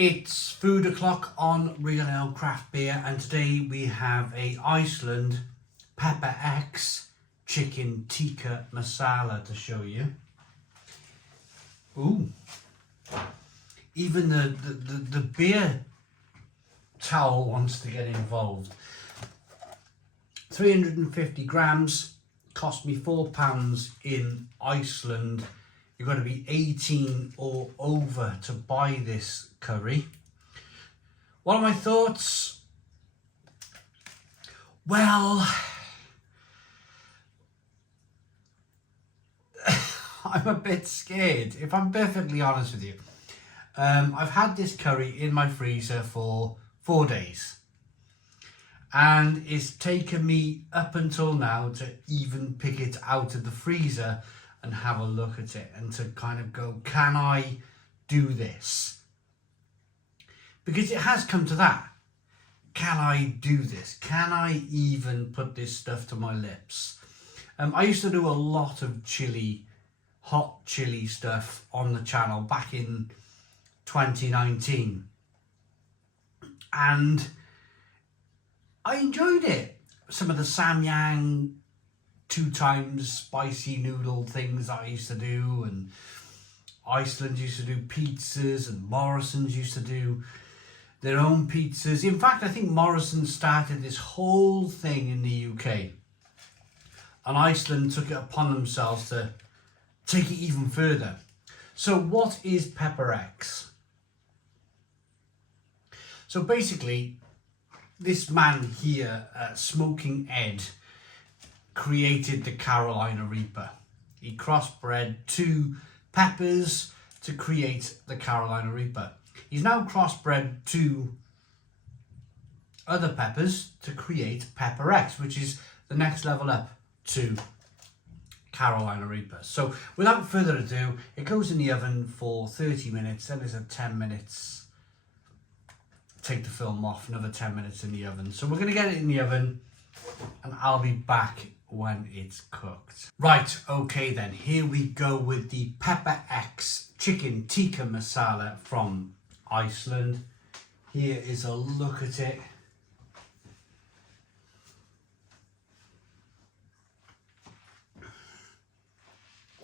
It's food o'clock on Real Ale Craft Beer, and today we have a Iceland Pepper X chicken Tikka Masala to show you. Ooh, even the beer towel wants to get involved. 350 grams, cost me £4 in Iceland. You've got to be 18 or over to buy this curry. What are my thoughts? Well, I'm a bit scared, if I'm perfectly honest with you. I've had this curry in my freezer for 4 days. And it's taken me up until now to even pick it out of the freezer and have a look at it and to kind of go, can I do this? Because it has come to that. Can I do this? Can I even put this stuff to my lips? I used to do a lot of hot chili stuff on the channel back in 2019. And I enjoyed it. Some of the samyang 2 times spicy noodle things that I used to do, and Iceland used to do pizzas, and Morrison's used to do their own pizzas. In fact, I think Morrison started this whole thing in the UK, and Iceland took it upon themselves to take it even further. So what is Pepper X? So basically, this man here, Smokin Ed, created the Carolina Reaper. He crossbred 2 peppers to create the Carolina Reaper. He's now crossbred 2 other peppers to create Pepper X, which is the next level up to Carolina Reaper. So without further ado, it goes in the oven for 30 minutes, then there's a 10 minutes. Take the film off, another 10 minutes in the oven. So we're going to get it in the oven and I'll be back when it's cooked. Right, okay then, here we go with the Pepper X chicken Tikka Masala from Iceland. Here is a look at it.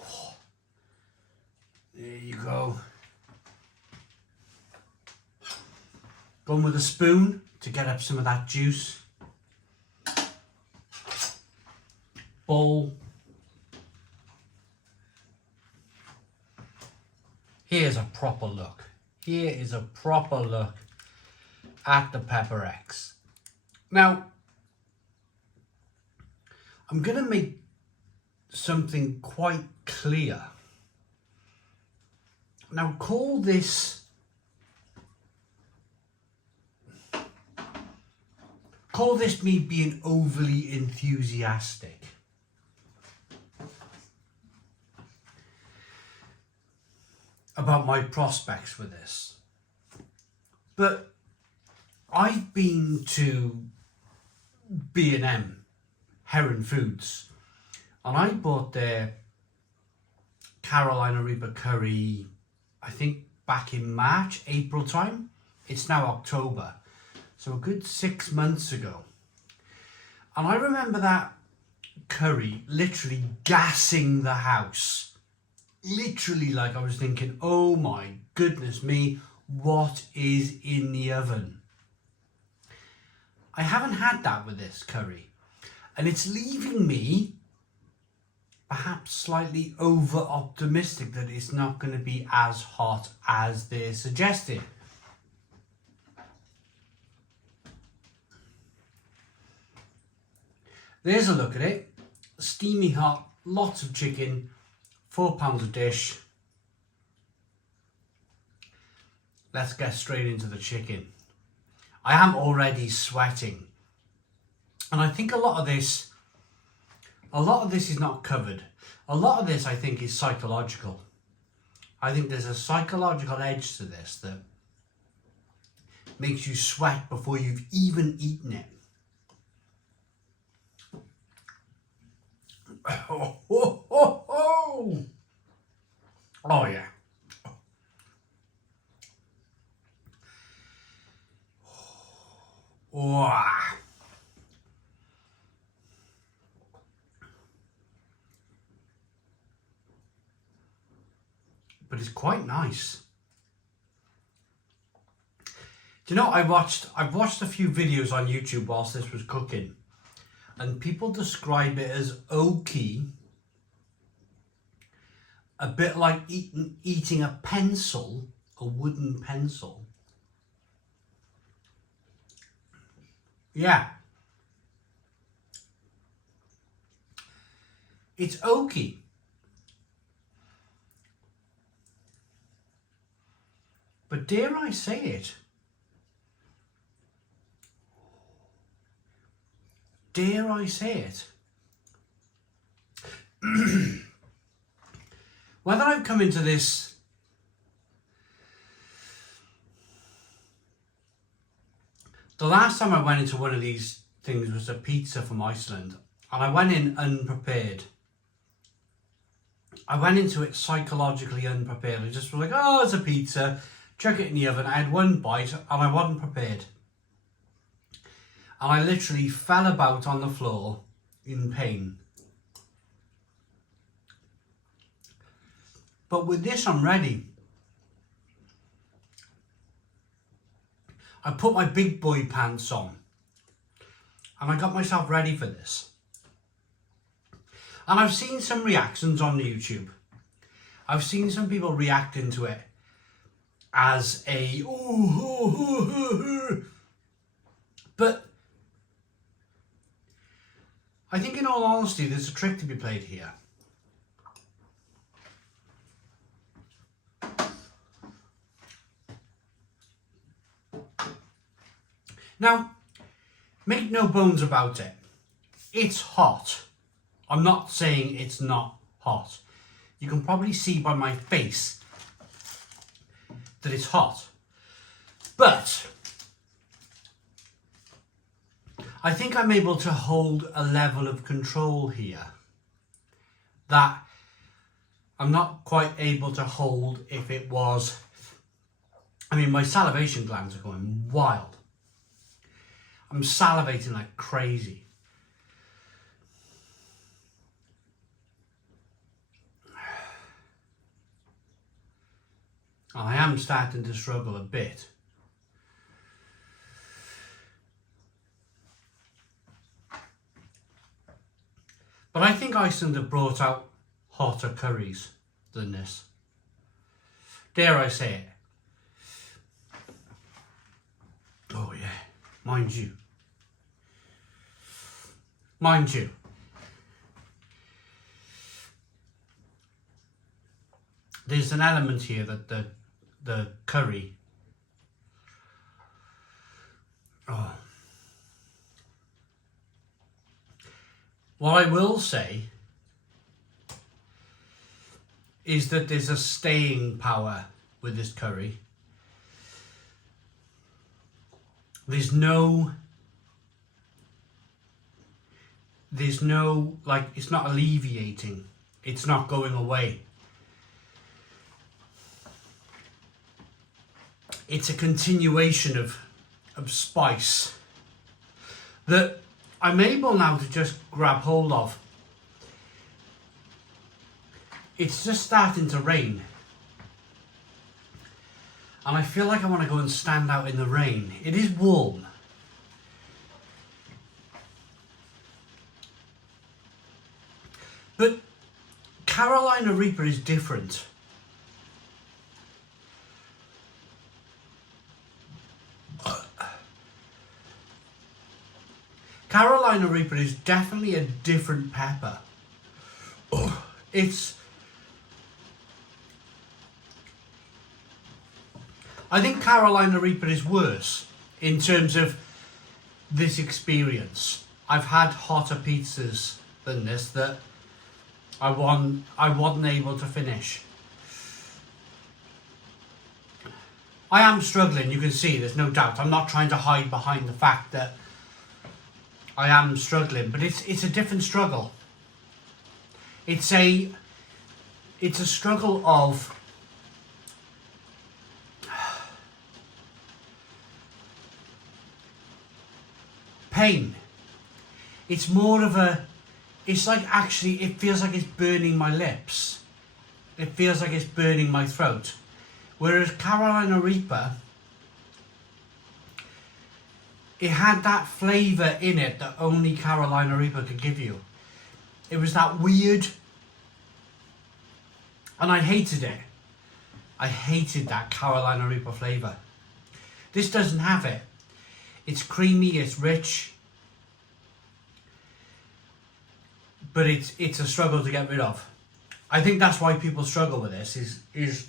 Oh, there you go. Going with a spoon to get up some of that juice. Bowl. Here's a proper look. Here is a proper look at the Pepper X. Now, I'm going to make something quite clear. Now, call this me being overly enthusiastic. About my prospects with this. But I've been to B&M, Heron Foods, and I bought their Carolina Reaper curry, I think back in March, April time. It's now October. So a good 6 months ago. And I remember that curry literally gassing the house. Literally, like I was thinking, oh my goodness me, what is in the oven? I haven't had that with this curry. And it's leaving me perhaps slightly over optimistic that it's not going to be as hot as they're suggesting. There's a look at it. Steamy hot, lots of chicken, £4 a dish. Let's get straight into the chicken. I am already sweating. And I think a lot of this is not covered. A lot of this, I think, is psychological. I think there's a psychological edge to this that makes you sweat before you've even eaten it. Oh yeah. Oh. But it's quite nice. Do you know, I've watched a few videos on YouTube whilst this was cooking, and people describe it as oaky, a bit like eating a pencil, a wooden pencil. Yeah. It's oaky. But dare I say it? Dare I say it? Whether I've come into this the last time I went into one of these things was a pizza from Iceland, and I went in unprepared. I went into it psychologically unprepared. I just was like, oh, it's a pizza, chuck it in the oven. I had one bite and I wasn't prepared. And I literally fell about on the floor in pain. But with this, I'm ready. I put my big boy pants on and I got myself ready for this. And I've seen some reactions on YouTube. I've seen some people reacting to it as a but I think in all honesty there's a trick to be played here. Now, make no bones about it, it's hot. I'm not saying it's not hot. You can probably see by my face that it's hot. But I think I'm able to hold a level of control here that I'm not quite able to hold if it was... I mean, my salivation glands are going wild. I'm salivating like crazy. I am starting to struggle a bit. But I think Iceland have brought out hotter curries than this. Dare I say it? Oh yeah, mind you. Mind you. There's an element here that the curry, oh. What I will say is that there's a staying power with this curry. There's no, like, it's not alleviating, it's not going away. It's a continuation of spice that I'm able now to just grab hold of. It's just starting to rain. And I feel like I want to go and stand out in the rain. It is warm. But Carolina Reaper is different. Carolina Reaper is definitely a different pepper. I think Carolina Reaper is worse in terms of this experience. I've had hotter pizzas than this that I wasn't able to finish. I am struggling, you can see, there's no doubt. I'm not trying to hide behind the fact that I am struggling, but it's a different struggle. It's a struggle of pain. It's more of a, it's like actually, it feels like it's burning my lips. It feels like it's burning my throat. Whereas Carolina Reaper, it had that flavour in it that only Carolina Reaper could give you. It was that weird, and I hated it. I hated that Carolina Reaper flavour. This doesn't have it. It's creamy, it's rich, but it's a struggle to get rid of. I think that's why people struggle with this, is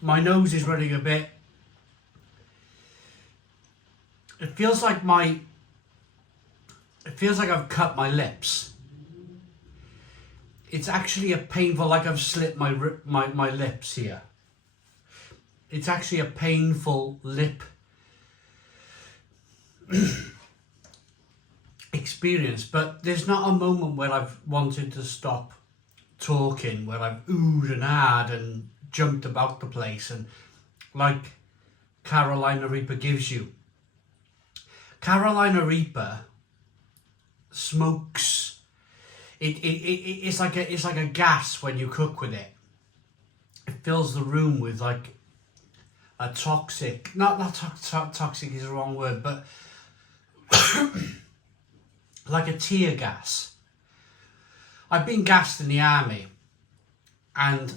my nose is running a bit. It feels like I've cut my lips. It's actually a painful, like I've slit my lips here. It's actually a painful lip experience, but there's not a moment where I've wanted to stop talking, where I've oohed and ahed and jumped about the place, and like Carolina Reaper gives you. Carolina Reaper smokes. It's like a gas when you cook with it. It fills the room with like a toxic, toxic is the wrong word, but like a tear gas. I've been gassed in the army, and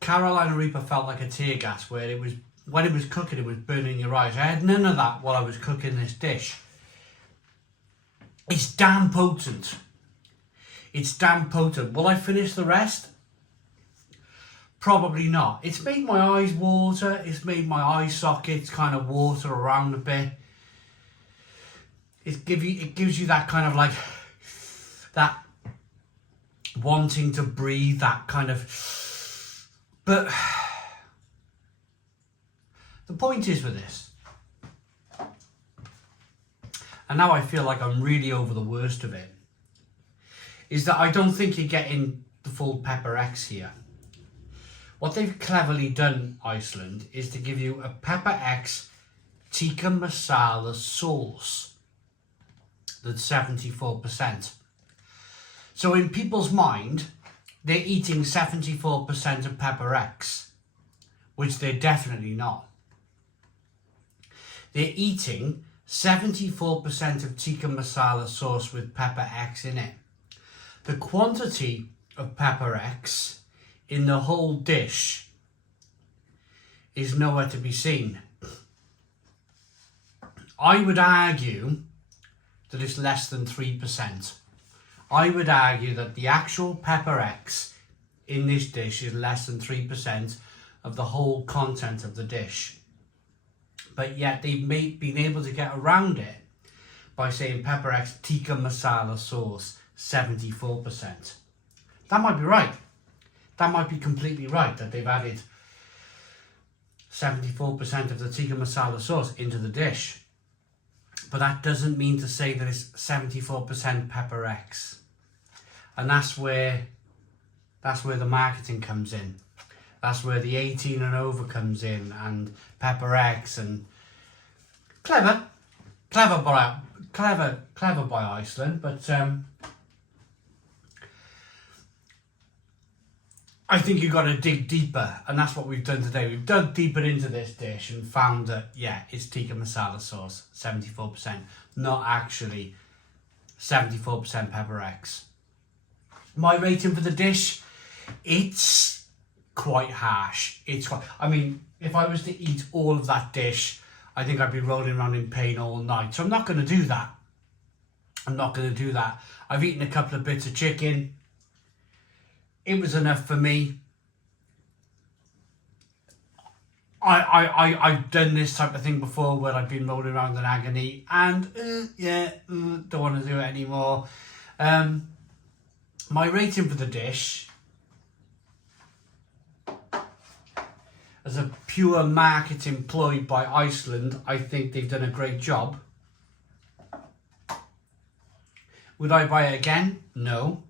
Carolina Reaper felt like a tear gas, where it was, when it was cooking, it was burning your eyes. I had none of that while I was cooking this dish. It's damn potent. It's damn potent. Will I finish the rest? Probably not. It's made my eyes water. It's made my eye sockets kind of water around a bit. It gives you that kind of like, that wanting to breathe, that kind of, but the point is with this, and now I feel like I'm really over the worst of it, is that I don't think you're getting the full Pepper X here. What they've cleverly done, Iceland, is to give you a Pepper X Tikka Masala sauce that's 74%. So in people's mind, they're eating 74% of Pepper X, which they're definitely not. They're eating 74% of Tikka Masala sauce with Pepper X in it. The quantity of Pepper X in the whole dish is nowhere to be seen. I would argue that it's less than 3%. I would argue that the actual Pepper X in this dish is less than 3% of the whole content of the dish. But yet they've been able to get around it by saying Pepper X Tikka Masala sauce, 74%. That might be right. That might be completely right, that they've added 74% of the Tikka Masala sauce into the dish. But that doesn't mean to say that it's 74% Pepper X. And that's where the marketing comes in. That's where the 18 and over comes in, and Pepper X, and clever by Iceland, but I think you've got to dig deeper, and that's what we've done today. We've dug deeper into this dish and found that, yeah, it's Tikka Masala sauce, 74%, not actually 74% Pepper X. My rating for the dish, it's quite harsh. I mean, if I was to eat all of that dish, I think I'd be rolling around in pain all night. So I'm not going to do that. I've eaten a couple of bits of chicken. It was enough for me. I've done this type of thing before where I've been rolling around in agony, and don't want to do it anymore. My rating for the dish, as a pure marketing ploy by Iceland, I think they've done a great job. Would I buy it again? No.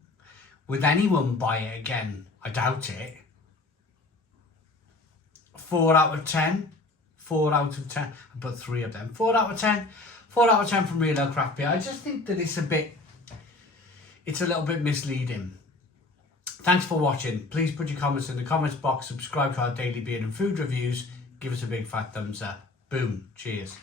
Would anyone buy it again? I doubt it. 4 out of 10? 4 out of 10. I put 3 of them. 4 out of 10. 4 out of 10 from Real Ale Craft Beer. I just think that it's a little bit misleading. Thanks for watching. Please put your comments in the comments box. Subscribe to our daily beer and food reviews. Give us a big fat thumbs up. Boom. Cheers.